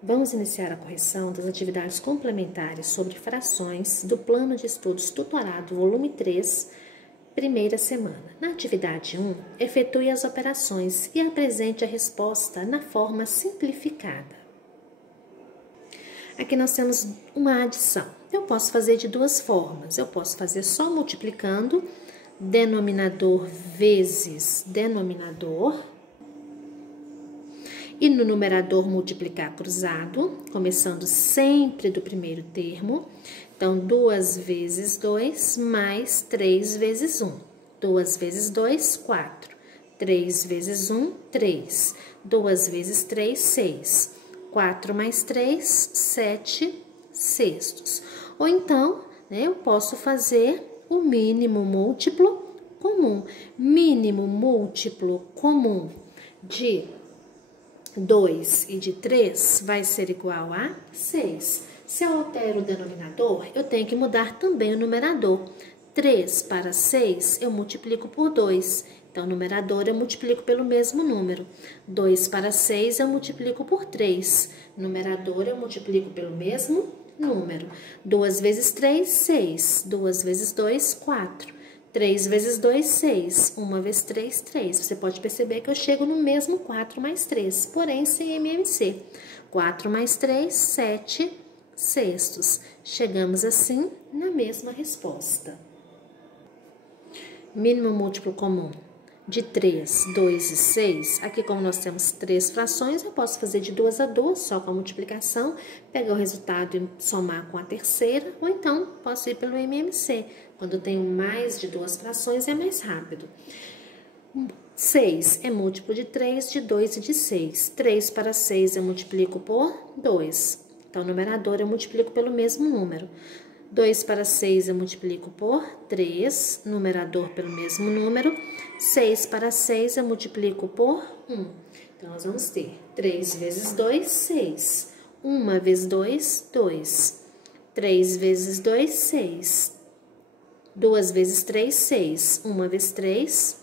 Vamos iniciar a correção das atividades complementares sobre frações do Plano de Estudos Tutorado, volume 3, primeira semana. Na atividade 1, efetue as operações e apresente a resposta na forma simplificada. Aqui nós temos uma adição. Eu posso fazer de duas formas. Eu posso fazer só multiplicando denominador vezes denominador. E no numerador multiplicar cruzado, começando sempre do primeiro termo. Então, 2 vezes 2 mais 3 vezes 1. 2 vezes 2, 4. 3 vezes 1, 3. 2 vezes 3, 6. 4 mais 3, 7 sextos. Ou então, eu posso fazer o mínimo múltiplo comum. Mínimo múltiplo comum de 2 e de 3 vai ser igual a 6. Se eu altero o denominador, eu tenho que mudar também o numerador. 3 para 6, eu multiplico por 2. Então, o numerador eu multiplico pelo mesmo número. 2 para 6, eu multiplico por 3. Numerador eu multiplico pelo mesmo número. 2 vezes 3, 6. 2 vezes 2, 4. 3 vezes 2, 6. 1 vezes 3, 3. Você pode perceber que eu chego no mesmo 4 mais 3, porém sem MMC. 4 mais 3, 7 sextos. Chegamos assim na mesma resposta. Mínimo múltiplo comum de 3, 2 e 6. Aqui, como nós temos 3 frações, eu posso fazer de 2 a 2, só com a multiplicação, pegar o resultado e somar com a terceira, ou então posso ir pelo MMC. Quando eu tenho mais de 2 frações, é mais rápido. 6 é múltiplo de 3, de 2 e de 6. 3 para 6 eu multiplico por 2. Então, o numerador eu multiplico pelo mesmo número. 2 para 6 eu multiplico por 3, numerador pelo mesmo número. 6 para 6 eu multiplico por 1. Então, nós vamos ter 3 vezes 2, 6. 1 vezes 2, 2. 3 vezes 2, 6. 2 vezes 3, 6. 1 vezes 3,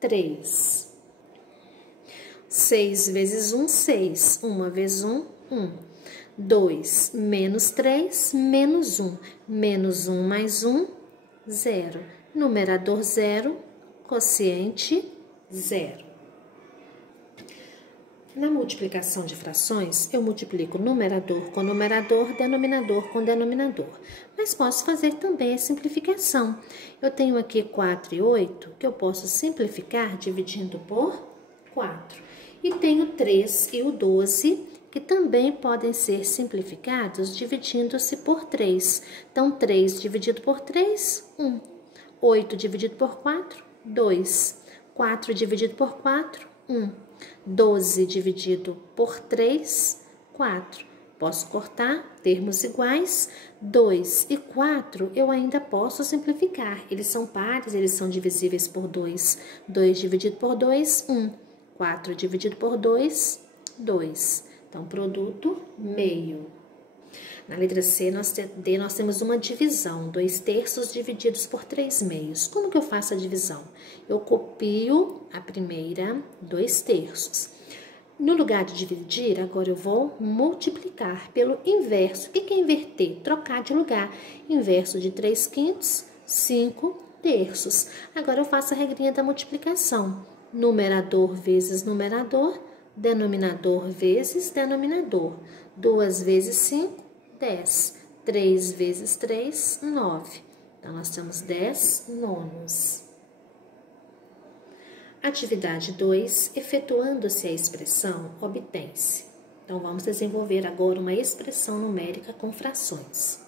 3. 6 vezes 1, 6. 1 vezes 1, 1. 2 menos 3, menos 1. Menos 1 mais 1, 0. Numerador 0, quociente 0. Na multiplicação de frações, eu multiplico numerador com numerador, denominador com denominador. Mas posso fazer também a simplificação. Eu tenho aqui 4 e 8, que eu posso simplificar dividindo por 4. E tenho 3 e o 12, que também podem ser simplificados dividindo-se por 3. Então, 3 dividido por 3, 1. 8 dividido por 4, 2. 4 dividido por 4, 1. 12 dividido por 3, 4. Posso cortar termos iguais. 2 e 4 eu ainda posso simplificar. Eles são pares, eles são divisíveis por 2. 2 dividido por 2, 1. 4 dividido por 2, 2. Então, produto meio. Na letra C, D, nós temos uma divisão, 2 terços divididos por 3 meios. Como que eu faço a divisão? Eu copio a primeira, 2 terços. No lugar de dividir, agora eu vou multiplicar pelo inverso. O que é inverter? Trocar de lugar. Inverso de 3 quintos, 5 terços. Agora eu faço a regrinha da multiplicação. Numerador vezes numerador, denominador vezes denominador. 2 vezes 5, 10. 3 vezes 3, 9. Então, nós temos 10 nonos. Atividade 2, efetuando-se a expressão, obtém-se. Então, vamos desenvolver agora uma expressão numérica com frações.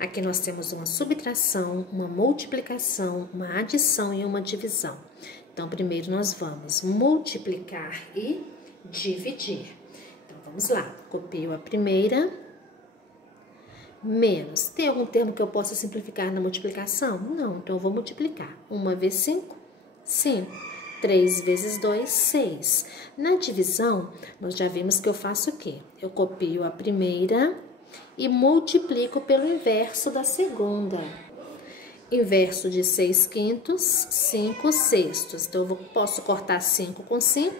Aqui nós temos uma subtração, uma multiplicação, uma adição e uma divisão. Então, primeiro nós vamos multiplicar e dividir. Então, vamos lá. Copio a primeira, menos. Tem algum termo que eu possa simplificar na multiplicação? Não, então eu vou multiplicar. 1 vezes 5, 5. 3 vezes 2, 6. Na divisão, nós já vimos que eu faço o quê? Eu copio a primeira e multiplico pelo inverso da segunda. Inverso de 6 quintos, 5 sextos. Então, eu posso cortar 5 com 5.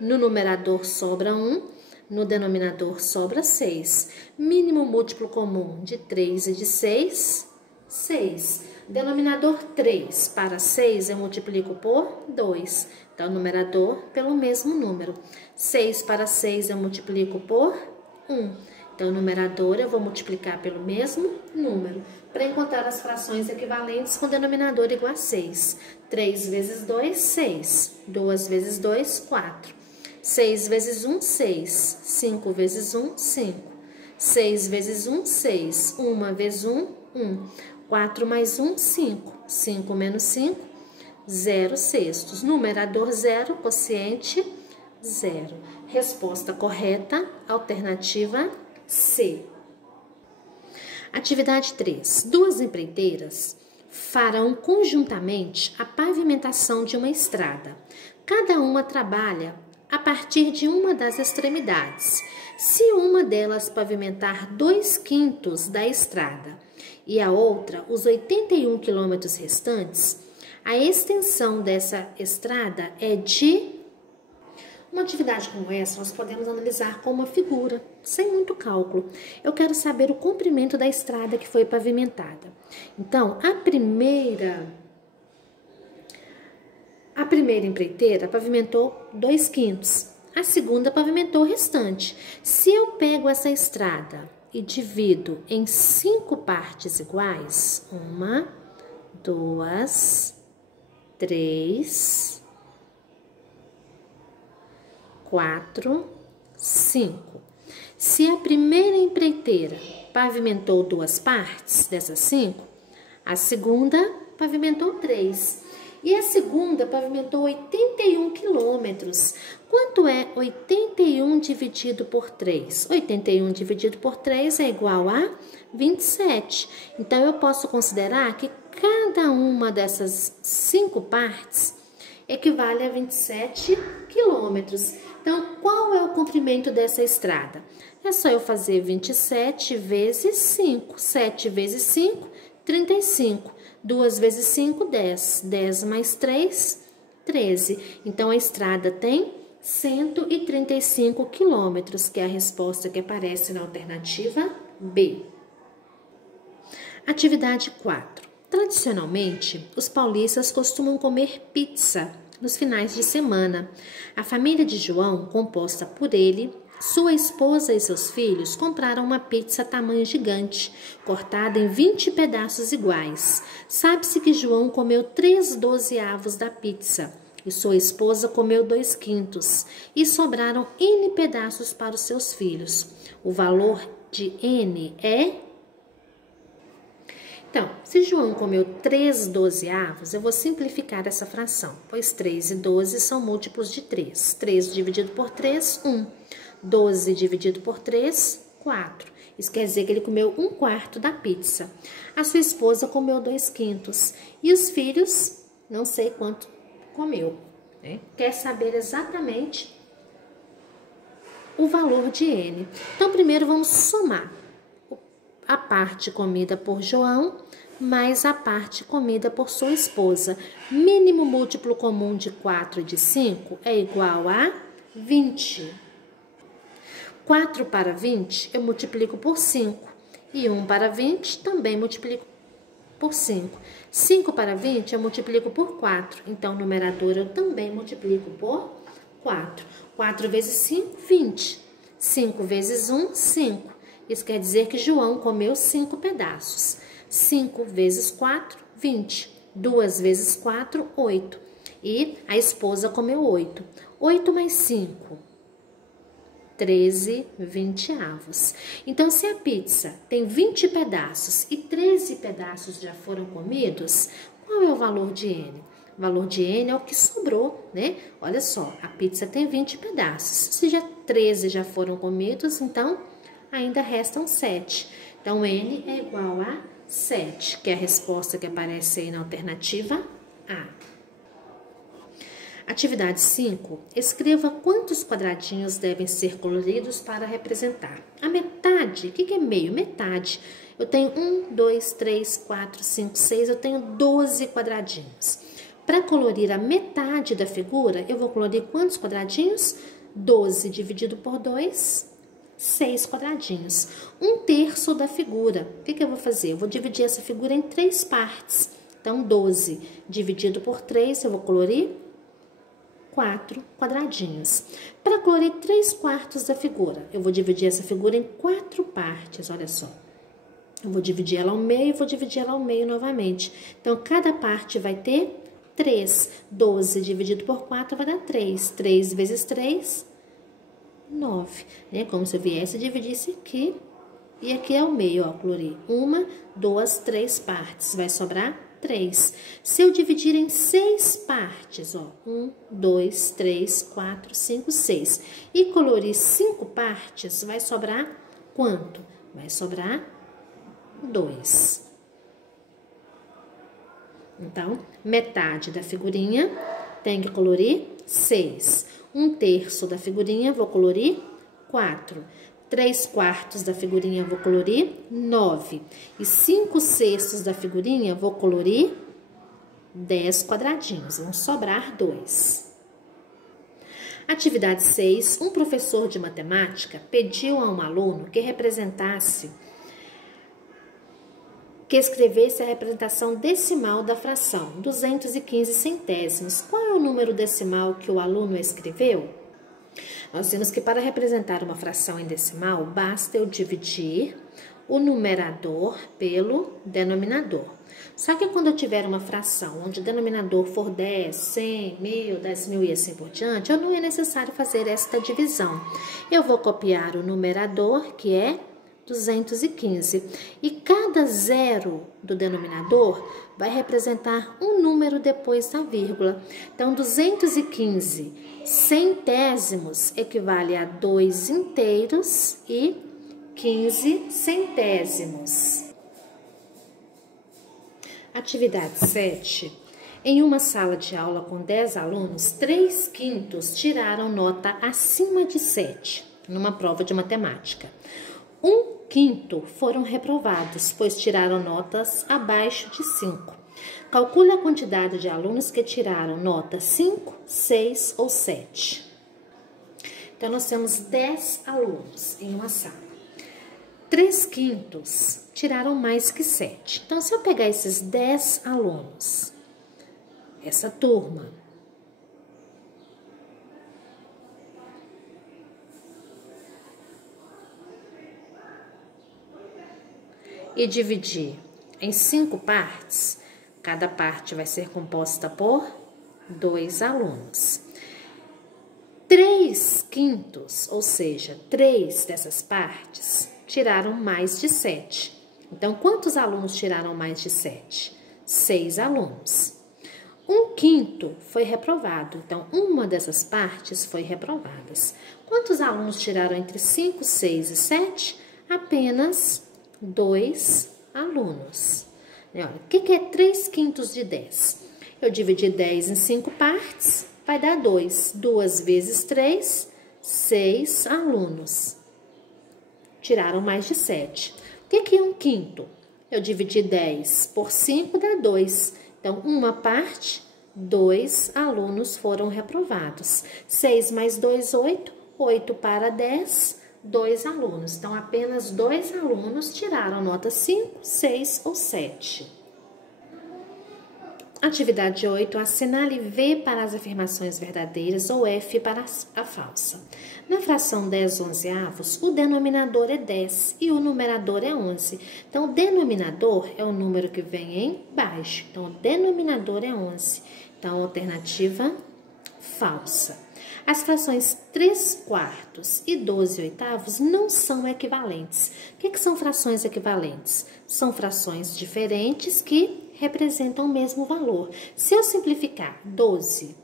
No numerador sobra 1. No denominador sobra 6. Mínimo múltiplo comum de 3 e de 6, 6. Denominador 3 para 6 eu multiplico por 2. Então, numerador pelo mesmo número. 6 para 6 eu multiplico por 1. Então, numerador eu vou multiplicar pelo mesmo número. Para encontrar as frações equivalentes com denominador igual a 6. 3 vezes 2, 6. 2 vezes 2, 4. 6 vezes 1, 6. 5 vezes 1, 5. 6 vezes 1, 6. 1 vezes 1, 1. 4 mais 1, 5. 5 menos 5, 0 sextos. Numerador 0, quociente 0. Resposta correta, alternativa C. Atividade 3. Duas empreiteiras farão conjuntamente a pavimentação de uma estrada. Cada uma trabalha a partir de uma das extremidades. Se uma delas pavimentar 2/5 da estrada e a outra os 81 quilômetros restantes, a extensão dessa estrada é de... Uma atividade como essa nós podemos analisar com uma figura, sem muito cálculo. Eu quero saber o comprimento da estrada que foi pavimentada. Então, a primeira empreiteira pavimentou 2/5. A segunda pavimentou o restante. Se eu pego essa estrada e divido em 5 partes iguais, 1, 2, 3, 4, 5. Se a primeira empreiteira pavimentou 2 partes dessas 5, a segunda pavimentou 3. E a segunda pavimentou 81 quilômetros. Quanto é 81 dividido por 3? 81 dividido por 3 é igual a 27. Então, eu posso considerar que cada uma dessas 5 partes equivale a 27 quilômetros. Então, qual é o comprimento dessa estrada? É só eu fazer 27 vezes 5. 7 vezes 5, 35. 2 vezes 5, 10. 10 mais 3, 13. Então, a estrada tem 135 quilômetros, que é a resposta que aparece na alternativa B. Atividade 4. Tradicionalmente, os paulistas costumam comer pizza nos finais de semana. A família de João, composta por ele, sua esposa e seus filhos compraram uma pizza tamanho gigante, cortada em 20 pedaços iguais. Sabe-se que João comeu 3/12 da pizza e sua esposa comeu 2/5, e sobraram N pedaços para os seus filhos. O valor de N é... Então, se João comeu 3/12, eu vou simplificar essa fração, pois 3 e 12 são múltiplos de 3. 3 dividido por 3, 1. 12 dividido por 3, 4. Isso quer dizer que ele comeu 1/4 da pizza. A sua esposa comeu 2/5. E os filhos, não sei quanto comeu, né? Quer saber exatamente o valor de N. Então, primeiro vamos somar a parte comida por João mais a parte comida por sua esposa. Mínimo múltiplo comum de 4 e de 5 é igual a 20. 4 para 20 eu multiplico por 5. E 1 para 20 também multiplico por 5. 5 para 20 eu multiplico por 4. Então, numerador eu também multiplico por 4. 4 vezes 5, 20. 5 vezes 1, 5. Isso quer dizer que João comeu 5 pedaços. 5 vezes 4, 20. 2 vezes 4, 8. E a esposa comeu 8. 8 mais 5, 13/20. Então, se a pizza tem 20 pedaços e 13 pedaços já foram comidos, qual é o valor de N? O valor de N é o que sobrou, né? Olha só, a pizza tem 20 pedaços. Se já 13 já foram comidos, então ainda restam 7. Então, N é igual a 7, que é a resposta que aparece aí na alternativa A. Atividade 5. Escreva quantos quadradinhos devem ser coloridos para representar. A metade, o que é meio? Metade. Eu tenho 1, 2, 3, 4, 5, 6, eu tenho 12 quadradinhos. Para colorir a metade da figura, eu vou colorir quantos quadradinhos? 12 dividido por 2, 6 quadradinhos. 1/3 da figura. O que eu vou fazer? Eu vou dividir essa figura em 3 partes. Então, 12 dividido por 3, eu vou colorir 4 quadradinhos. Para colorir 3/4 da figura, eu vou dividir essa figura em 4 partes, olha só. Eu vou dividir ela ao meio e vou dividir ela ao meio novamente. Então, cada parte vai ter 3. 12 dividido por 4 vai dar 3. 3 vezes 3, 9. É como se eu viesse e dividisse aqui. E aqui é o meio, ó, colorir 1, 2, 3 partes. Vai sobrar 3. Se eu dividir em 6 partes, ó, 1, 2, 3, 4, 5, 6. E colorir 5 partes, vai sobrar quanto? Vai sobrar 2. Então, metade da figurinha tem que colorir 6. 1/3 da figurinha vou colorir 4. 3/4 da figurinha vou colorir 9. E 5/6 da figurinha vou colorir 10 quadradinhos. Vão sobrar 2. Atividade 6. Um professor de matemática pediu a um aluno que escrevesse a representação decimal da fração 215 centésimos. Qual é o número decimal que o aluno escreveu? Nós temos que, para representar uma fração em decimal, basta eu dividir o numerador pelo denominador. Só que quando eu tiver uma fração onde o denominador for 10, 100, 1000, 10.000 e assim por diante, não é necessário fazer esta divisão. Eu vou copiar o numerador, que é 215. E cada zero do denominador vai representar um número depois da vírgula. Então, 215 centésimos equivale a 2 inteiros e 15 centésimos. Atividade 7. Em uma sala de aula com 10 alunos, 3/5 tiraram nota acima de 7 numa prova de matemática. 1/5 foram reprovados, pois tiraram notas abaixo de 5. Calcule a quantidade de alunos que tiraram nota 5, 6 ou 7. Então, nós temos 10 alunos em uma sala. 3/5 tiraram mais que 7. Então, se eu pegar esses 10 alunos, essa turma, e dividir em 5 partes, cada parte vai ser composta por 2 alunos. 3/5, ou seja, 3 dessas partes, tiraram mais de 7. Então, quantos alunos tiraram mais de 7? 6 alunos. 1/5 foi reprovado, então uma dessas partes foi reprovada. Quantos alunos tiraram entre 5, 6 e 7? Apenas 2 alunos. Olha, o que é 3/5 de 10? Eu dividi 10 em 5 partes, vai dar 2. 2 vezes 3, 6 alunos. Tiraram mais de 7. O que é 1/5? Eu dividi 10 por 5, dá 2. Então, uma parte, 2 alunos foram reprovados. 6 mais 2, 8. 8 para 10, 2 alunos. Então, apenas 2 alunos tiraram nota 5, 6 ou 7. Atividade 8, assinale V para as afirmações verdadeiras ou F para a falsa. Na fração 10/11, o denominador é 10 e o numerador é 11. Então, o denominador é o número que vem embaixo. Então, o denominador é 11. Então, alternativa falsa. As frações 3/4 e 12/8 não são equivalentes. O que são frações equivalentes? São frações diferentes que representam o mesmo valor. Se eu simplificar 12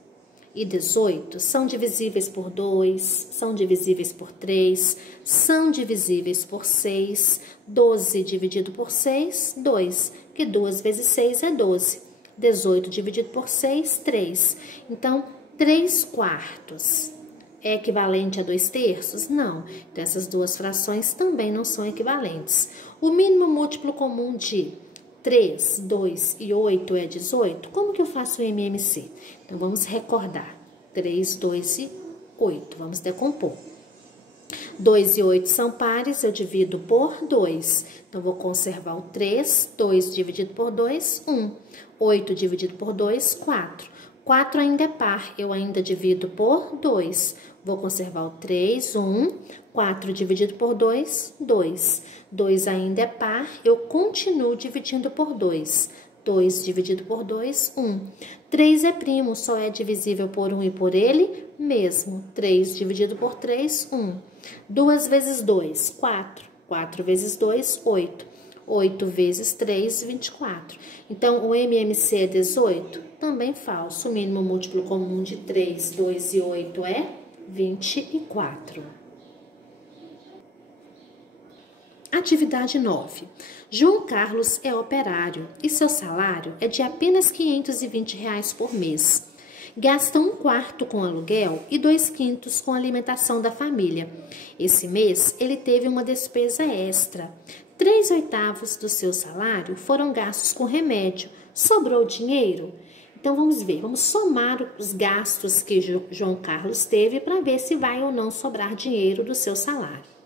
e 18, são divisíveis por 2, são divisíveis por 3, são divisíveis por 6. 12 dividido por 6, 2, que 2 vezes 6 é 12. 18 dividido por 6, 3. Então, 3/4 é equivalente a 2/3? Não. Então, essas duas frações também não são equivalentes. O mínimo múltiplo comum de 3, 2 e 8 é 18? Como que eu faço o MMC? Então, vamos recordar. 3, 2 e 8. Vamos decompor. 2 e 8 são pares, eu divido por 2. Então, vou conservar o 3. 2 dividido por 2, 1. 8 dividido por 2, 4. 4 ainda é par, eu ainda divido por 2. Vou conservar o 3, 1. 4 dividido por 2, 2. 2 ainda é par, eu continuo dividindo por 2. 2 dividido por 2, 1. 3 é primo, só é divisível por 1 e por ele mesmo. 3 dividido por 3, 1. 2 vezes 2, 4. 4 vezes 2, 8. 8 vezes 3, 24. Então, o MMC é 18? Também falso. O mínimo múltiplo comum de 3, 2 e 8 é 24. Atividade 9. João Carlos é operário e seu salário é de apenas R$ 520 por mês. Gasta 1/4 com aluguel e 2/5 com alimentação da família. Esse mês, ele teve uma despesa extra. 3/8 do seu salário foram gastos com remédio. Sobrou dinheiro? Então, vamos ver. Vamos somar os gastos que João Carlos teve para ver se vai ou não sobrar dinheiro do seu salário.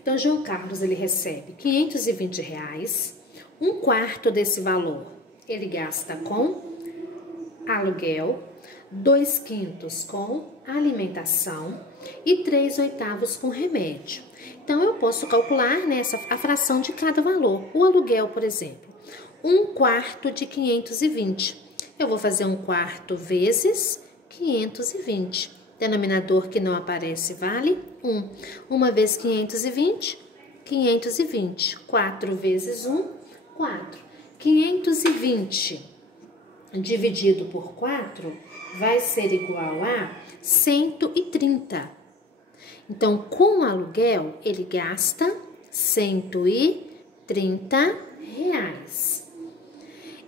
Então, João Carlos, ele recebe R$ 520. 1/4 desse valor ele gasta com aluguel, 2/5 com alimentação e 3/8 com remédio. Então, eu posso calcular a fração de cada valor. O aluguel, por exemplo, 1/4 de 520. Eu vou fazer 1/4 vezes 520. Denominador que não aparece vale 1. 1 vezes 520, 520. 4 vezes 1, 4. 520 dividido por 4 vai ser igual a 130. Então, com aluguel, ele gasta 130 reais.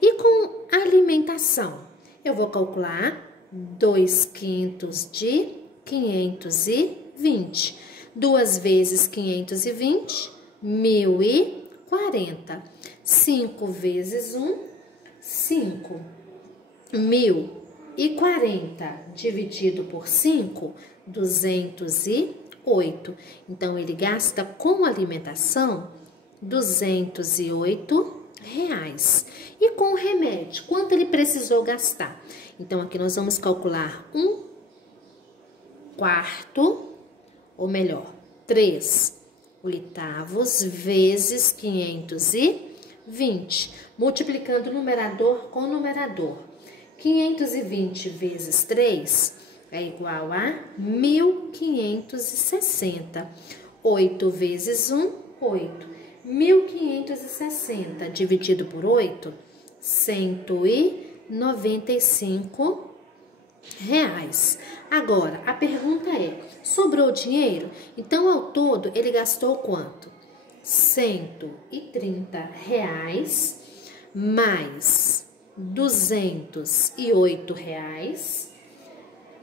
E com alimentação, eu vou calcular 2/5 de 520. 2 vezes 520, 1.040. 5 vezes 1, 5. 1.040 dividido por 5, 208. Então, ele gasta com alimentação 208 reais. E com o remédio, quanto ele precisou gastar? Então, aqui nós vamos calcular 1/4, ou melhor, 3/8 vezes 520, multiplicando numerador com numerador. 520 vezes 3 é igual a 1.560. 8 vezes 1, 8. 1.560 dividido por 8, 195 reais. Agora, a pergunta é, sobrou dinheiro? Então, ao todo, ele gastou quanto? 130 reais mais 208 reais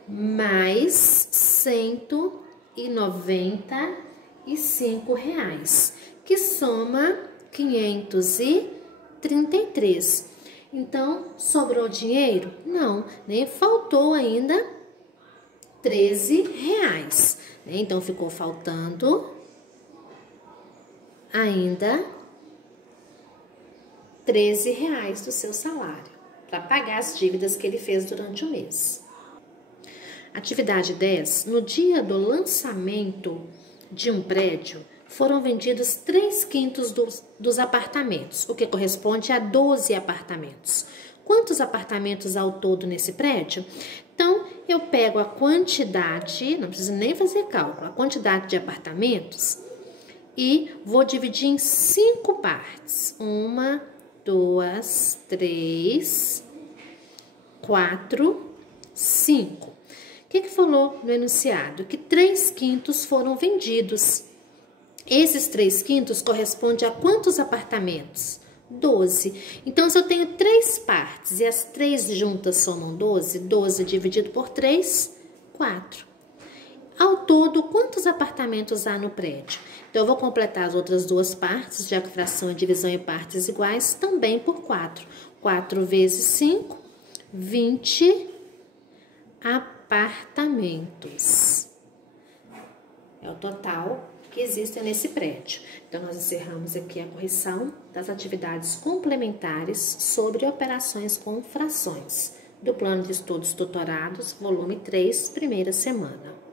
mais 195 reais, que soma 533. Então, sobrou dinheiro? Não, nem faltou ainda 13 reais. Então, ficou faltando ainda 13 reais do seu salário para pagar as dívidas que ele fez durante o mês. Atividade 10. No dia do lançamento de um prédio, foram vendidos 3/5 dos apartamentos, o que corresponde a 12 apartamentos. Quantos apartamentos ao todo nesse prédio? Então, eu pego a quantidade, não preciso nem fazer cálculo, a quantidade de apartamentos e vou dividir em 5 partes. 1, 2, 3, 4, 5. O que falou no enunciado? Que 3/5 foram vendidos. Esses 3/5 correspondem a quantos apartamentos? 12. Então, se eu tenho 3 partes e as 3 juntas somam 12, 12 dividido por 3, 4. Ao todo, quantos apartamentos há no prédio? Então, eu vou completar as outras 2 partes, já que fração é divisão em partes iguais, também por 4. 4 vezes 5, 20 apartamentos. É o total que existem nesse prédio. Então, nós encerramos aqui a correção das atividades complementares sobre operações com frações, do Plano de Estudos Tutorados, volume 3, primeira semana.